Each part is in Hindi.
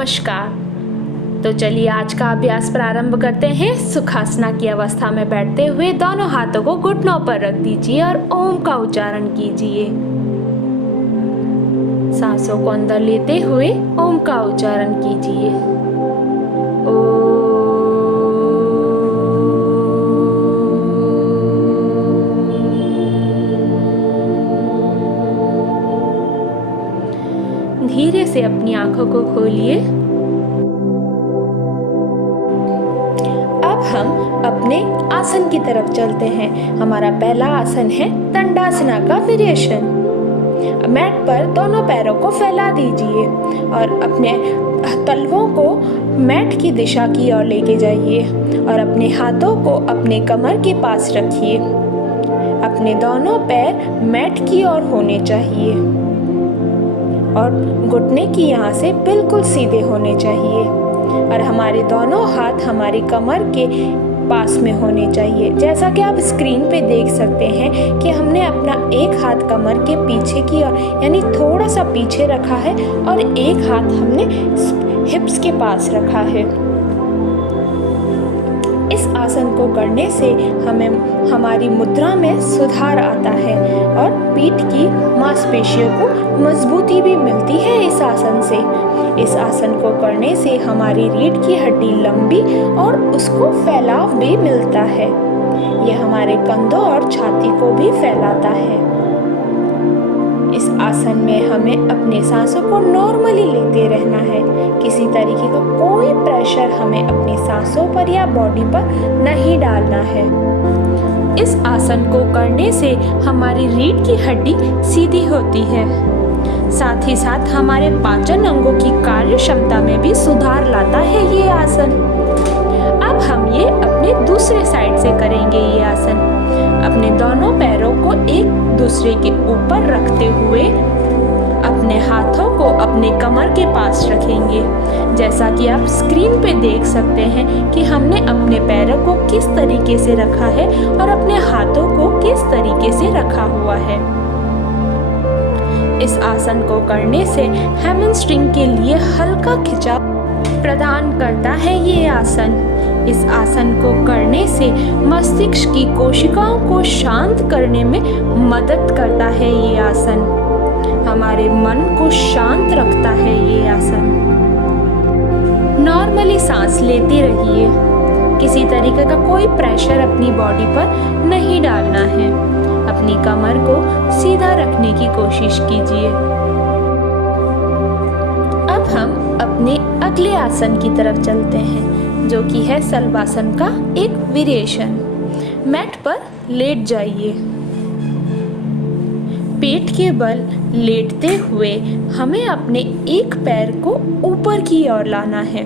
नमस्कार। तो चलिए आज का अभ्यास प्रारंभ करते हैं। सुखासना की अवस्था में बैठते हुए दोनों हाथों को घुटनों पर रख दीजिए और ओम का उच्चारण कीजिए। सांसों को अंदर लेते हुए ओम का उच्चारण कीजिए। धीरे से अपनी आंखों को खोलिए। अब हम अपने आसन की तरफ चलते हैं। हमारा पहला आसन है दंडासना का वेरिएशन। मैट पर दोनों पैरों को फैला दीजिए और अपने तलवों को मैट की दिशा की ओर लेके जाइए और अपने हाथों को अपने कमर के पास रखिए। अपने दोनों पैर मैट की ओर होने चाहिए और घुटने की यहाँ से बिल्कुल सीधे होने चाहिए और हमारे दोनों हाथ हमारी कमर के पास में होने चाहिए। जैसा कि आप स्क्रीन पे देख सकते हैं कि हमने अपना एक हाथ कमर के पीछे की ओर यानी थोड़ा सा पीछे रखा है और एक हाथ हमने हिप्स के पास रखा है। इस आसन को करने से हमें हमारी मुद्रा में सुधार आता है और पीठ की मांसपेशियों को मजबूती भी मिलती है। इस आसन से इस आसन को करने से हमारी रीढ़ की हड्डी लंबी और उसको फैलाव भी मिलता है। यह हमारे कंधों और छाती को भी फैलाता है। इस आसन में हमें अपने सांसों को नॉर्मली लेते रहना है। किसी तरीके का कोई प्रेशर हमें अपनी सांसों पर या बॉडी पर नहीं डालना है। इस आसन को करने से हमारी रीढ़ की हड्डी सीधी होती है। साथ ही साथ हमारे पाचन अंगों की कार्य क्षमता में भी सुधार लाता है ये आसन। अब हम ये अपने दूसरे साइड से करेंगे। ये आसन अपने दोनों पैरों को एक दूसरे के ऊपर रखते हुए अपने हाथों को अपने कमर के पास रखेंगे। जैसा कि आप स्क्रीन पे देख सकते हैं कि हमने अपने पैरों को किस तरीके से रखा है और अपने हाथों को किस तरीके से रखा हुआ है। इस आसन को करने से हैमस्ट्रिंग के लिए हल्का खिंचाव प्रदान करता है ये आसन। इस आसन को करने से मस्तिष्क की कोशिकाओं को शांत करने में मदद करता है ये आसन। हमारे मन को शांत रखता है ये आसन। नॉर्मली सांस लेते रहिए। किसी तरीके का कोई प्रेशर अपनी बॉडी पर नहीं डालना है। अपनी कमर को सीधा रखने की कोशिश कीजिए। अब हम अपने अगले आसन की तरफ चलते हैं जो कि है शलभासन का एक वेरिएशन। मैट पर लेट जाइए। पेट के बल लेटते हुए हमें अपने एक पैर को ऊपर की ओर लाना है।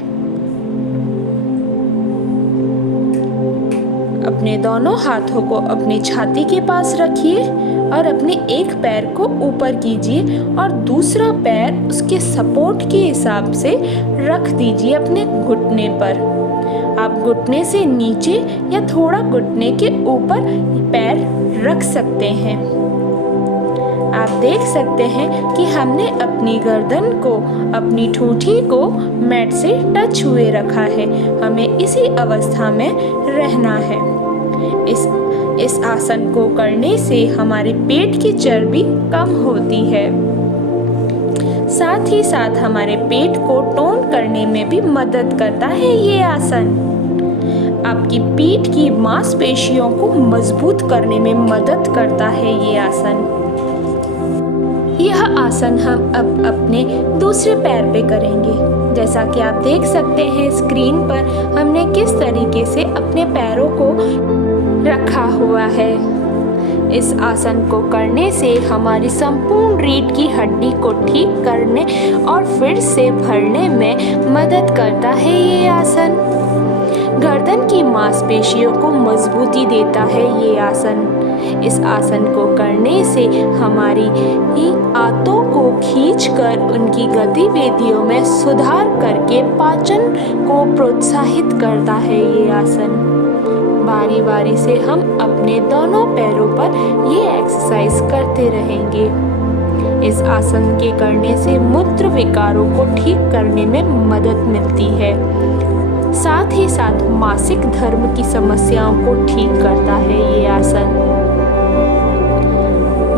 अपने दोनों हाथों को अपनी छाती के पास रखिए और अपने एक पैर को ऊपर कीजिए और दूसरा पैर उसके सपोर्ट के हिसाब से रख दीजिए अपने घुटने पर। आप घुटने से नीचे या थोड़ा घुटने के ऊपर पैर रख सकते हैं। आप देख सकते हैं कि हमने अपनी गर्दन को अपनी ठूठी को मैट से टच हुए रखा है। हमें इसी अवस्था में रहना है। इस आसन को करने से हमारे पेट की चर्बी कम होती है। साथ ही साथ हमारे पेट को टोन करने में भी मदद करता है ये आसन। आपकी पीठ की मांसपेशियों को मजबूत करने में मदद करता है ये आसन। यह आसन हम अब अपने दूसरे पैर पे करेंगे। जैसा कि आप देख सकते हैं स्क्रीन पर हमने किस तरीके से अपने पैरों को रखा हुआ है। इस आसन को करने से हमारी संपूर्ण रीढ़ की हड्डी को ठीक करने और फिर से भरने में मदद करता है ये आसन। गर्दन की मांसपेशियों को मजबूती देता है ये आसन। इस आसन को करने से हमारी आंतों को खींचकर उनकी गतिविधियों में सुधार करके पाचन को प्रोत्साहित करता है ये आसन। बारी बारी से हम अपने दोनों पैरों पर ये एक्सरसाइज करते रहेंगे। इस आसन के करने से मूत्र विकारों को ठीक करने में मदद मिलती है। साथ ही साथ मासिक धर्म की समस्याओं को ठीक करता है ये आसन।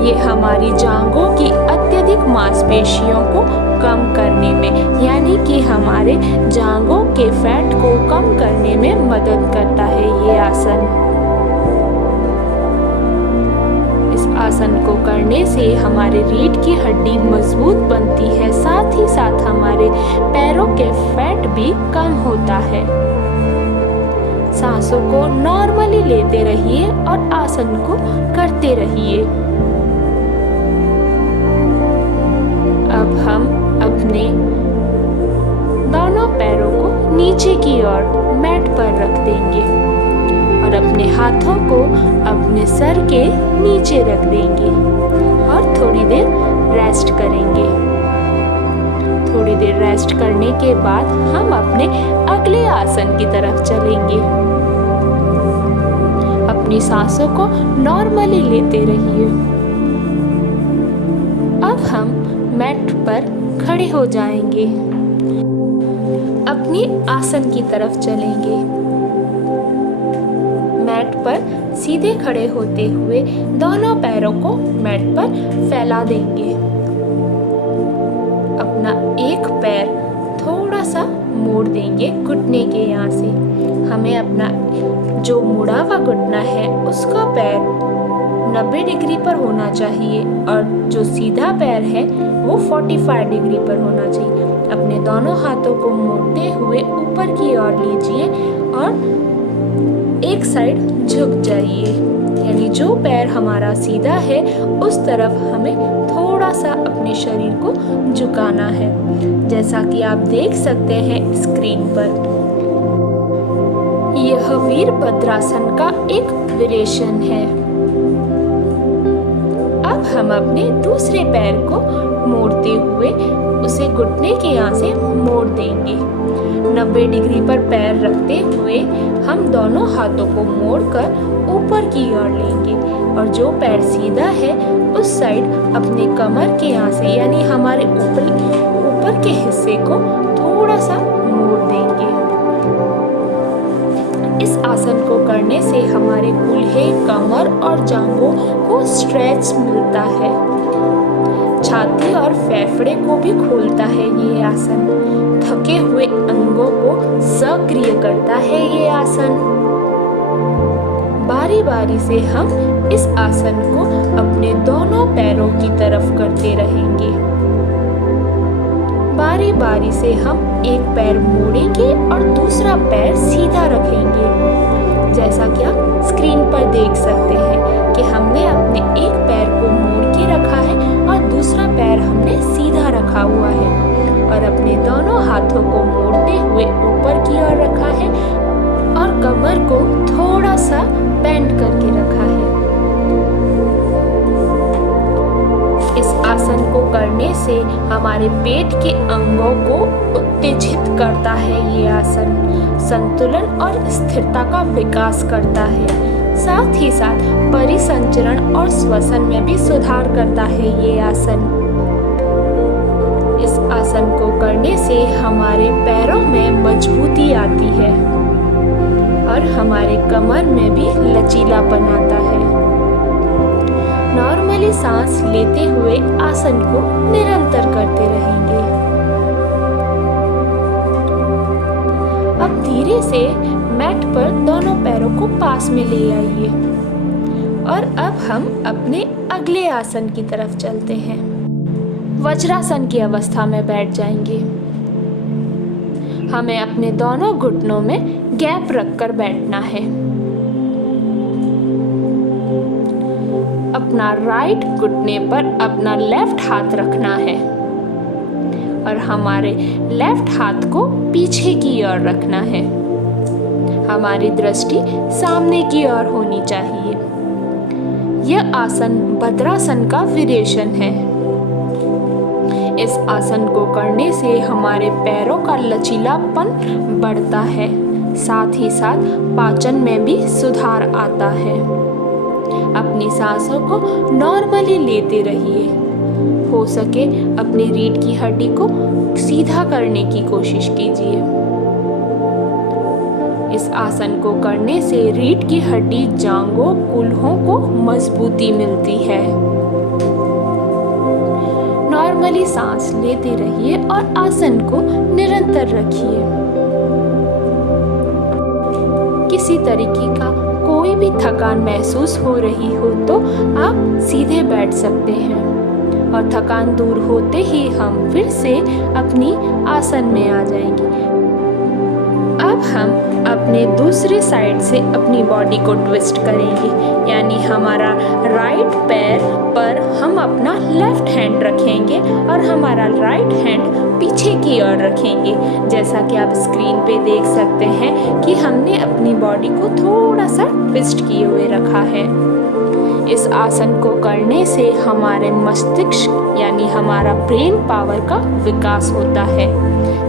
ये हमारी जांघों की अत्यधिक मांसपेशियों को कम करने में, यानी कि हमारे जांघों के फैट को कम करने में मदद करता है ये आसन। आसन को करने से हमारे रीढ़ की हड्डी मजबूत बनती है, साथ ही साथ हमारे पैरों के फैट भी कम होता है। सांसों को नॉर्मली लेते रहिए और आसन को करते रहिए। अब हम अपने दोनों पैरों को नीचे की ओर मैट पर रख देंगे और अपने हाथों को अपने सर के नीचे रख देंगे और थोड़ी देर रेस्ट करेंगे। थोड़ी देर रेस्ट करने के बाद हम अपने अगले आसन की तरफ चलेंगे। अपनी सांसों को नॉर्मली लेते रहिए। अब हम मैट पर खड़े हो जाएंगे। अपनी आसन की तरफ चलेंगे। मैट पर सीधे खड़े होते हुए दोनों पैरों को मैट पर फैला देंगे। अपना एक पैर थोड़ा सा मोड़ देंगे घुटने के यहाँ से। हमें अपना जो मुड़ा हुआ घुटना है उसका पैर 90 डिग्री पर होना चाहिए और जो सीधा पैर है वो 45 डिग्री पर होना चाहिए। अपने दोनों हाथों को मोड़ते हुए ऊपर की ओर लीजिए और एक साइड झुक जाइए, यानी जो पैर हमारा सीधा है उस तरफ हमें थोड़ा सा अपने शरीर को झुकाना है, जैसा कि आप देख सकते हैं स्क्रीन पर। यह वीरभद्रासन का एक वेरिएशन है। अब हम अपने दूसरे पैर को मोड़ते हुए उसे घुटने के यहाँ से मोड़ देंगे। 90 डिग्री पर पैर रखते हुए हम दोनों हाथों को मोड़कर ऊपर की ओर लेंगे और जो पैर सीधा है उस साइड अपने कमर के यहाँ से, यानी हमारे ऊपर के हिस्से को थोड़ा सा मोड़ देंगे। इस आसन को करने से हमारे कूल्हे, कमर और जांघों को स्ट्रेच मिलता है। छाती और फेफड़े को भी खोलता है ये आसन। थके हुए अंगों को सक्रिय करता है ये आसन। बारी बारी से हम इस आसन को अपने दोनों पैरों की तरफ करते रहेंगे। बारी बारी से हम एक पैर मोड़ेंगे और दूसरा पैर सीधा रखेंगे। जैसा कि आप स्क्रीन पर देख सकते हैं कि हमने अपने एक पैर को मोड़ के रखा है और दूसरा पैर हमने सीधा रखा हुआ है और अपने दोनों हाथों को मोड़ते हुए ऊपर की ओर रखा है और कमर को थोड़ा सा बेंड करके रखा है। इस आसन को करने से हमारे पेट के अंगों को उत्तेजित करता है ये आसन। संतुलन और स्थिरता का विकास करता है। साथ ही साथ परिसंचरण और श्वसन में भी सुधार करता है ये आसन। इस आसन को करने से हमारे पैरों में मजबूती आती है और हमारे कमर में भी लचीलापन आता है। नॉर्मली सांस लेते हुए आसन को निरंतर करते रहेंगे। अब धीरे से मैट पर दोनों पैरों को पास में ले आइए और अब हम अपने अगले आसन की तरफ चलते हैं। वज्रासन की अवस्था में बैठ जाएंगे। हमें अपने दोनों घुटनों में गैप रखकर बैठना है। अपना राइट घुटने पर अपना लेफ्ट हाथ रखना है और हमारे लेफ्ट हाथ को पीछे की ओर रखना है। हमारी दृष्टि सामने की ओर होनी चाहिए। यह आसन भद्रासन का वेरिएशन है। इस आसन को करने से हमारे पैरों का लचीलापन बढ़ता है, साथ ही साथ पाचन में भी सुधार आता है। अपनी सांसों को नॉर्मली लेते रहिए। हो सके अपनी रीढ़ की हड्डी को सीधा करने की कोशिश कीजिए। इस आसन को करने से रीढ़ की हड्डी, जांघों, कूल्हों को मजबूती मिलती है। नॉर्मली सांस लेते रहिए और आसन को निरंतर रखिए। किसी तरीके का कोई भी थकान महसूस हो रही हो तो आप सीधे बैठ सकते हैं और थकान दूर होते ही हम फिर से अपनी आसन में आ जाएंगे। अब हम अपने दूसरे साइड से अपनी बॉडी को ट्विस्ट करेंगे, यानी हमारा राइट पैर पर हम अपना लेफ्ट हैंड रखेंगे और हमारा राइट हैंड पीछे की ओर रखेंगे। जैसा कि आप स्क्रीन पे देख सकते हैं कि हमने अपनी बॉडी को थोड़ा सा ट्विस्ट किए हुए रखा है। इस आसन को करने से हमारे मस्तिष्क यानी हमारा ब्रेन पावर का विकास होता है,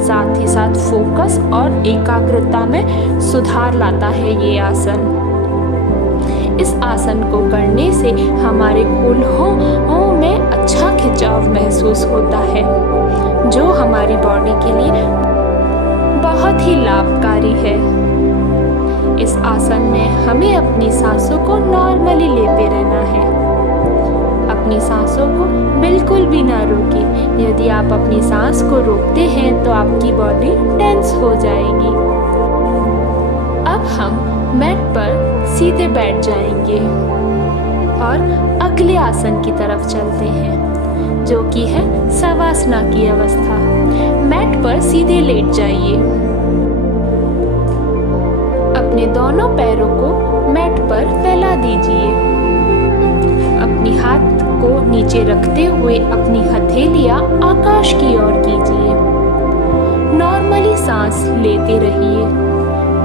साथ ही साथ फोकस और एकाग्रता में सुधार लाता है ये आसन। इस आसन को करने से हमारे कूल्हों में अच्छा खिंचाव महसूस होता है, जो हमारी बॉडी के लिए बहुत ही लाभकारी है। इस आसन में हमें अपनी सांसों को नॉर्मली लेते रहना है। अपनी सांसों को बिल्कुल भी ना रोकें। यदि आप अपनी सांस को रोकते हैं तो आपकी बॉडी टेंस हो जाएगी। अब हम मैट पर सीधे बैठ जाएंगे और अगले आसन की तरफ चलते हैं, जो कि है शवासना की अवस्था। मैट पर सीधे लेट जाइए। अपने दोनों पैरों को मैट पर फैला दीजिए। अपनी हाथ को नीचे रखते हुए अपनी हथेलियां आकाश की ओर कीजिए। नॉर्मली सांस लेते रहिए।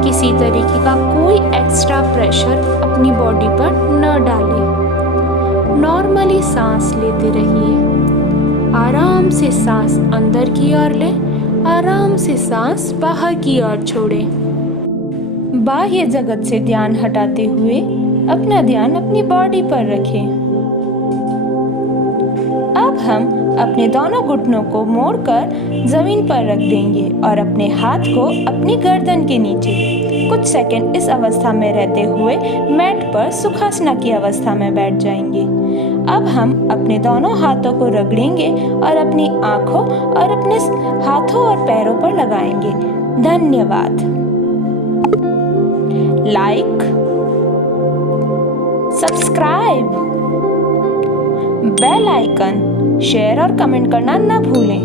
किसी तरीके का कोई एक्स्ट्रा प्रेशर अपनी बॉडी पर न डालें। नॉर्मली सांस लेते रहिए। आराम से सांस अंदर की ओर लें, आराम से सांस बाहर की ओर छोड़ें। बाह्य जगत से ध्यान हटाते हुए अपना ध्यान अपनी बॉडी पर रखें। अब हम अपने दोनों घुटनों को मोड़कर जमीन पर रख देंगे और अपने हाथ को अपनी गर्दन के नीचे कुछ सेकंड इस अवस्था में रहते हुए मैट पर सुखासना की अवस्था में बैठ जाएंगे। अब हम अपने दोनों हाथों को रगड़ेंगे और अपनी आंखों और अपने हाथों और पैरों पर लगाएंगे। धन्यवाद। Like, subscribe, bell icon, share और कमेंट करना न भूलें।